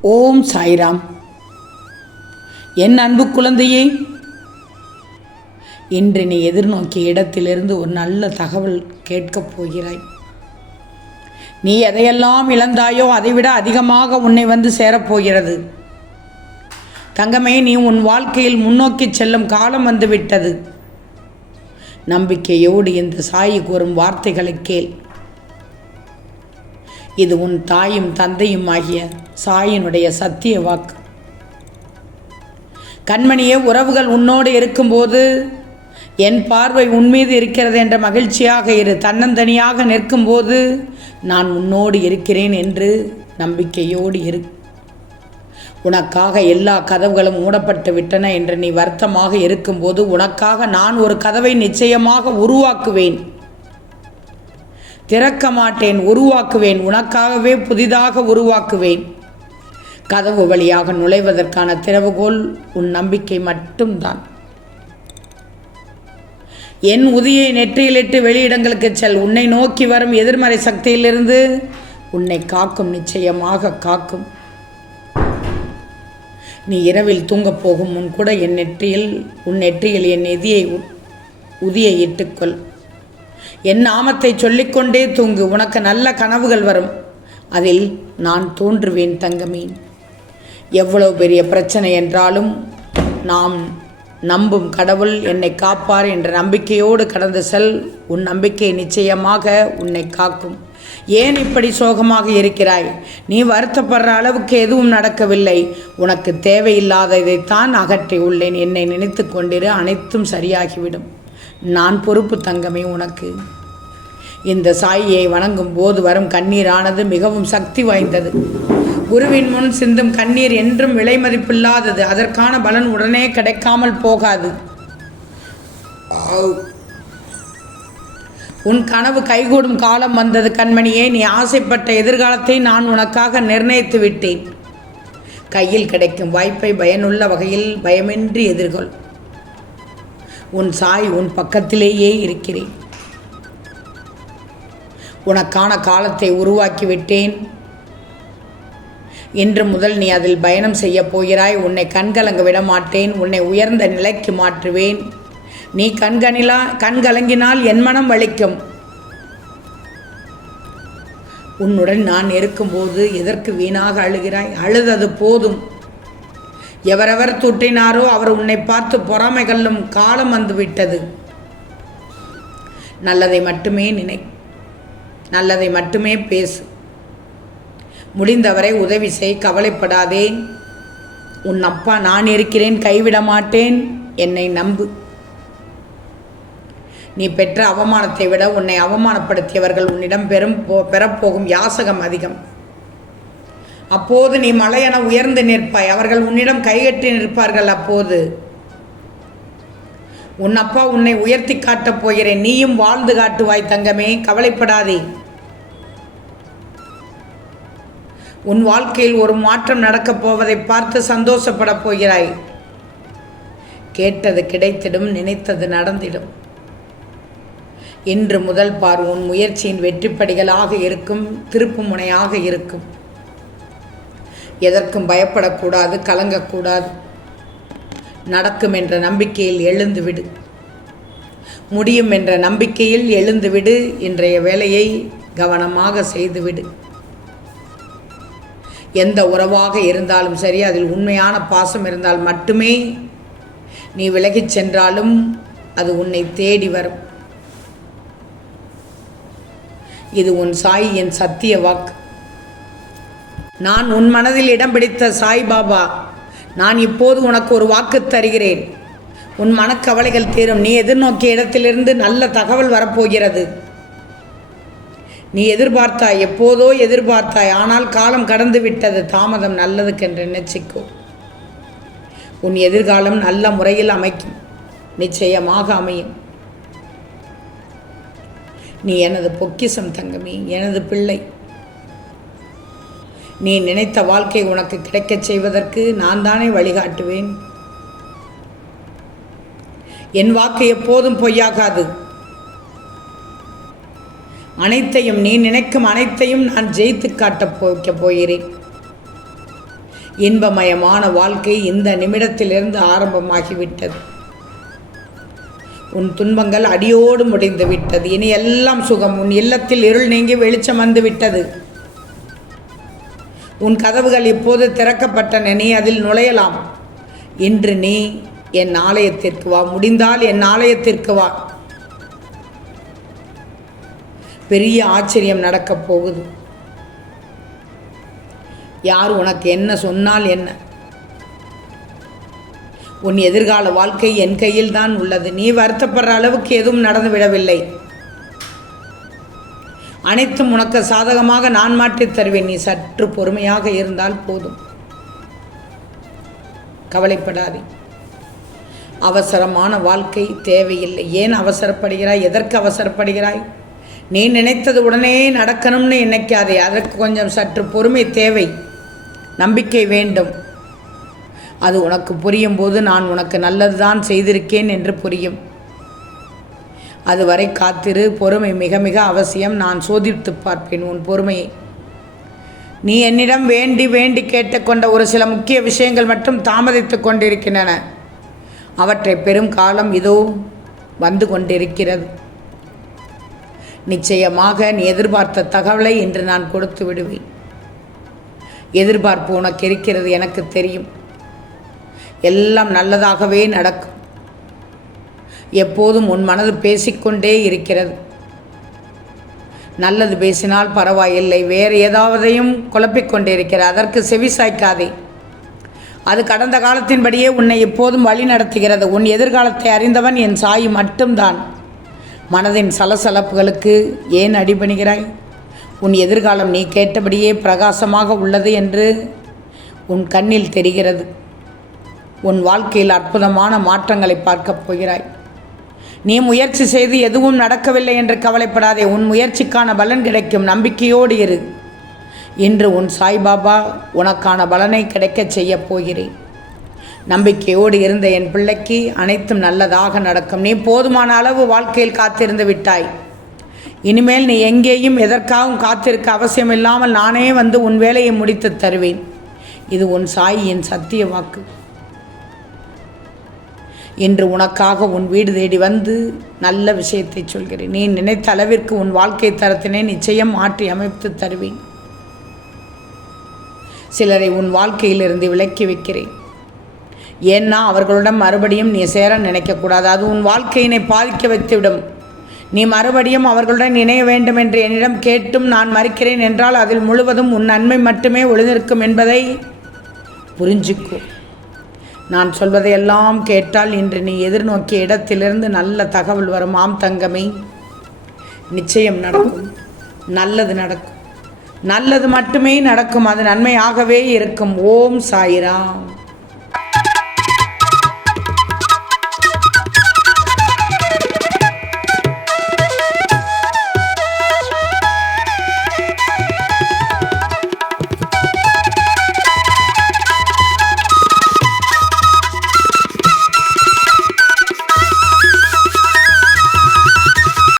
ஓம் சாய்ராம். என் அன்பு குழந்தையே இன்று நீ எதிர்நோக்கிய இடத்திலிருந்து ஒரு நல்ல தகவல் கேட்கப் போகிறாய். நீ எதையெல்லாம் இழந்தாயோ அதைவிட அதிகமாக உன்னை வந்து சேரப்போகிறது தங்கமே நீ உன் வாழ்க்கையில் முன்னோக்கி செல்லும் காலம் வந்துவிட்டது. நம்பிக்கையோடு இந்த சாயி கூறும் வார்த்தைகளை கேள். இது உன் தாயும் தந்தையும் ஆகிய சாயினுடைய சத்திய வாக்கு. கண்மணியே உறவுகள் உன்னோடு இருக்கும்போது என் பார்வை உன்மீது இருக்கிறது என்ற மகிழ்ச்சியாக இரு. தன்னந்தனியாக நிற்கும்போது நான் உன்னோடு இருக்கிறேன் என்று நம்பிக்கையோடு இரு. உனக்காக எல்லா கதவுகளும் மூடப்பட்டு விட்டன என்று நீ வருத்தமாக இருக்கும்போது உனக்காக நான் ஒரு கதவை நிச்சயமாக உருவாக்குவேன். திறக்க மாட்டேன் உருவாக்குவேன் உனக்காகவே புதிதாக உருவாக்குவேன். கதவு வழியாக நுழைவதற்கான திறவுகோல் உன் நம்பிக்கை மட்டும்தான். என் உதியை நெற்றியிலிட்டு வெளியிடங்களுக்கு செல். உன்னை நோக்கி வரும் எதிர்மறை சக்தியிலிருந்து உன்னை காக்கும் நிச்சயமாக காக்கும். நீ இரவில் தூங்கப் போகும் முன் கூட என் நெற்றியில் உன் நெற்றியில் என் எதியை உ- உதியை இட்டுக்கொள். என் நாமத்தை சொல்லிக்கொண்டே தூங்கு உனக்கு நல்ல கனவுகள் வரும். அதில் நான் தோன்றுவேன் தங்கமே. எவ்வளவு பெரிய பிரச்சனை என்றாலும் நாம் நம்பும் கடவுள் என்னை காப்பார் என்ற நம்பிக்கையோடு கடந்து செல். உன் நம்பிக்கை நிச்சயமாக உன்னை காக்கும். ஏன் இப்படி சோகமாக இருக்கிறாய்? நீ வருத்தப்படுற அளவுக்கு எதுவும் நடக்கவில்லை. உனக்கு தேவையில்லாததைத்தான் அகற்றி உள்ளேன் என்னை நினைத்து கொண்டிரு அனைத்தும் சரியாகிவிடும். நான் பொறுப்பு தங்கமே உனக்கு. இந்த சாயியை வணங்கும் போது வரும் கண்ணீரானது மிகவும் சக்தி வாய்ந்தது. குருவின் முன் சிந்தும் கண்ணீர் என்றும் விலை மதிப்பில்லாதது. அதற்கான பலன் உடனே கிடைக்காமல் போகாது. உன் கனவு கைகூடும் காலம் வந்தது கண்மணியே. நீ ஆசைப்பட்ட எதிர்காலத்தை நான் உனக்காக நிர்ணயித்து விட்டேன் கையில் கிடைக்கும் வாய்ப்பை பயனுள்ள வகையில் பயமின்றி எதிர்கொள். உன் சாய் உன் பக்கத்திலேயே இருக்கிறேன். உனக்கான காலத்தை உருவாக்கி விட்டேன் இன்று முதல் நீ அதில் பயணம் செய்யப் போகிறாய். உன்னை கண்கலங்க விட மாட்டேன் உன்னை உயர்ந்த நிலைக்கு மாற்றுவேன். நீ கண்கணிலா கண்கலங்கினால் என் மனம் வலிக்கும். உன்னுடன் நான் இருக்கும்போது எதற்கு வீணாக அழுகிறாய்? அழுதது போதும். எவரெவர் தூட்டினாரோ அவர் உன்னை பார்த்து பொறாமை கொள்ளும் காலம் வந்துவிட்டது. நல்லதை மட்டுமே நினை நல்லதை மட்டுமே பேசு. முடிந்தவரை உதவி செய் கவலைப்படாதே. உன் அப்பா நான் இருக்கிறேன் கைவிட மாட்டேன் என்னை நம்பு. நீ பெற்ற அவமானத்தை விட உன்னை அவமானப்படுத்தியவர்கள் உன்னிடம் பெறும் போ பெறப்போகும் யாசகம் அதிகம். அப்போது நீ மலையென உயர்ந்து நிற்பாய். அவர்கள் உன்னிடம் கைகட்டி நிற்பார்கள் அப்போது. உன் அப்பா உன்னை உயர்த்தி காட்டப் போகிறேன். நீயும் வாழ்ந்து காட்டுவாய் தங்கமே. கவலைப்படாதே. உன் வாழ்க்கையில் ஒரு மாற்றம் நடக்கப் போவதை பார்த்து சந்தோஷப்படப் போகிறாய். கேட்டது கிடைத்திடும் நினைத்தது நடந்திடும். இன்று முதல் பார் உன் முயற்சியின் வெற்றிப்படிகளாக இருக்கும் திருப்பு முனையாக இருக்கும். எதற்கும் பயப்படக்கூடாது கலங்கக்கூடாது. நடக்கும் என்ற நம்பிக்கையில் எழுந்துவிடு முடியும் என்ற நம்பிக்கையில் எழுந்துவிடு இன்றைய வேலையை கவனமாக செய்துவிடு எந்த உறவாக இருந்தாலும் சரி அதில் உண்மையான பாசம் இருந்தால் மட்டுமே நீ விலகிச் சென்றாலும் அது உன்னை தேடி வரும். இது உன் சாயியின் என் சத்திய வாக்கு. நான் உன் மனதில் இடம் பிடித்த சாய்பாபா. நான் இப்போது உனக்கு ஒரு வாக்கு தருகிறேன். உன் மனக்கவலைகள் தீரும். நீ எதிர்நோக்கிய இடத்திலிருந்து நல்ல தகவல் வரப்போகிறது. நீ எதிர்பார்த்தாய் எப்போதோ எதிர்பார்த்தாய். ஆனால் காலம் கடந்து விட்டது. தாமதம் நல்லதுக்கென்று நினைச்சிக்கோ. உன் எதிர்காலம் நல்ல முறையில் அமைக்கும். நிச்சயமாக அமையும். நீ எனது பொக்கிஷம் தங்கமே. எனது பிள்ளை. நீ நினைத்த வாழ்க்கை உனக்கு கிடைக்கச் செய்வதற்கு நான் தானே வழிகாட்டுவேன். என் வாக்கு எப்போதும் பொய்யாகாது. அனைத்தையும் நீ நினைக்கும் அனைத்தையும் நான் ஜெயித்து காட்டப் போய்க்கப் போகிறேன். இன்பமயமான வாழ்க்கை இந்த நிமிடத்திலிருந்து ஆரம்பமாகிவிட்டது. உன் துன்பங்கள் அடியோடு முடிந்து விட்டது இனி எல்லாம் சுகம். உன் இல்லத்தில் இருள் நீங்கி வெளிச்சம் வந்து விட்டது உன் கதவுகள் இப்போது திறக்கப்பட்டன நீ அதில் நுழையலாம். இன்று நீ என் ஆலயத்திற்கு வா முடிந்தால் என் ஆலயத்திற்கு வா. பெரிய ஆச்சரியம் நடக்கப் போகுது. யார் உனக்கு என்ன சொன்னால் என்ன? உன் எதிர்கால வாழ்க்கை என் கையில் தான் உள்ளது. நீ வருத்தப்படுற அளவுக்கு எதுவும் நடந்து விடவில்லை. அனைத்தும் உனக்கு சாதகமாக நான் மாற்றித் தருவேன். நீ சற்று பொறுமையாக இருந்தால் போதும். கவலைப்படாதே. அவசரமான வாழ்க்கை தேவையில்லை. ஏன் அவசரப்படுகிறாய்? எதற்கு அவசரப்படுகிறாய்? நீ நினைத்தது உடனே நடக்கணும்னு நினைக்காதே. அதற்கு கொஞ்சம் சற்று பொறுமை தேவை. நம்பிக்கை வேண்டும். அது உனக்கு புரியும் போது நான் உனக்கு நல்லதுதான் செய்திருக்கேன் என்று புரியும். அதுவரை காத்திரு. பொறுமை மிக மிக அவசியம். நான் சோதித்து பார்ப்பேன் உன் பொறுமையை. நீ என்னிடம் வேண்டி வேண்டி கேட்டுக்கொண்ட ஒரு சில முக்கிய விஷயங்கள் மட்டும் தாமதித்து கொண்டிருக்கின்றன. அவற்றை பெரும் காலம் இதோ வந்து கொண்டிருக்கிறது. நிச்சயமாக நீ எதிர்பார்த்த தகவலை இன்று நான் கொடுத்து விடுவேன். எதிர்பார்ப்பு உனக்கு இருக்கிறது எனக்கு தெரியும். எல்லாம் நல்லதாகவே நடக்கும். எப்போதும் உன் மனது பேசிக்கொண்டே இருக்கிறது. நல்லது பேசினால் பரவாயில்லை. வேறு ஏதாவதையும் குழப்பிக்கொண்டே இருக்கிறது அதற்கு செவி சாய்க்காதே. அது கடந்த காலத்தின்படியே உன்னை எப்போதும் வழி நடத்துகிறது. உன் எதிர்காலத்தை அறிந்தவன் என் சாய் மட்டும்தான். மனதின் சலசலப்புகளுக்கு ஏன் அடிபணிகிறாய்? உன் எதிர்காலம் நீ கேட்டபடியே பிரகாசமாக உள்ளது என்று உன் கண்ணில் தெரிகிறது. உன் வாழ்க்கையில் அற்புதமான மாற்றங்களை பார்க்கப் போகிறாய். நீ முயற்சி செய்து எதுவும் நடக்கவில்லை என்று கவலைப்படாதே. உன் முயற்சிக்கான பலன் கிடைக்கும். நம்பிக்கையோடு இரு. இன்று உன் சாய்பாபா உனக்கான பலனை கிடைக்கச் செய்யப் போகிறேன். நம்பிக்கையோடு இருந்த என் பிள்ளைக்கு அனைத்தும் நல்லதாக நடக்கும். நீ போதுமான அளவு வாழ்க்கையில் காத்திருந்து விட்டாய். இனிமேல் நீ எங்கேயும் எதற்காகவும் காத்திருக்க அவசியம் இல்லாமல் நானே வந்து உன் வேலையை முடித்து தருவேன். இது உன் சாயின் சத்திய வாக்கு. இன்று உனக்காக உன் வீடு தேடி வந்து நல்ல விஷயத்தை சொல்கிறேன். நீ நினைத்த அளவிற்கு உன் வாழ்க்கை தரத்தினை நிச்சயம் மாற்றி அமைத்து தருவேன். சிலரை உன் வாழ்க்கையிலிருந்து விலக்கி வைக்கிறேன். ஏன்னா அவர்களிடம் மறுபடியும் நீ சேர நினைக்கக்கூடாது. அது உன் வாழ்க்கையினை பாதிக்க வைத்துவிடும். நீ மறுபடியும் அவர்களுடன் இணைய வேண்டும் என்று என்னிடம் கேட்டும் நான் மறுக்கிறேன் என்றால் அதில் முழுவதும் உன் நன்மை மட்டுமே ஒளிந்திருக்கும் என்பதை புரிஞ்சுக்கும் நான் சொல்வதையெல்லாம் கேட்டால் இன்று நீ எதிர்நோக்கிய இடத்திலிருந்து நல்ல தகவல் வரும். ஆம் தங்கமே நிச்சயம் நடக்கும். நல்லது நடக்கும். நல்லது மட்டுமே நடக்கும். அது நன்மையாகவே இருக்கும். ஓம் சாயிராம்.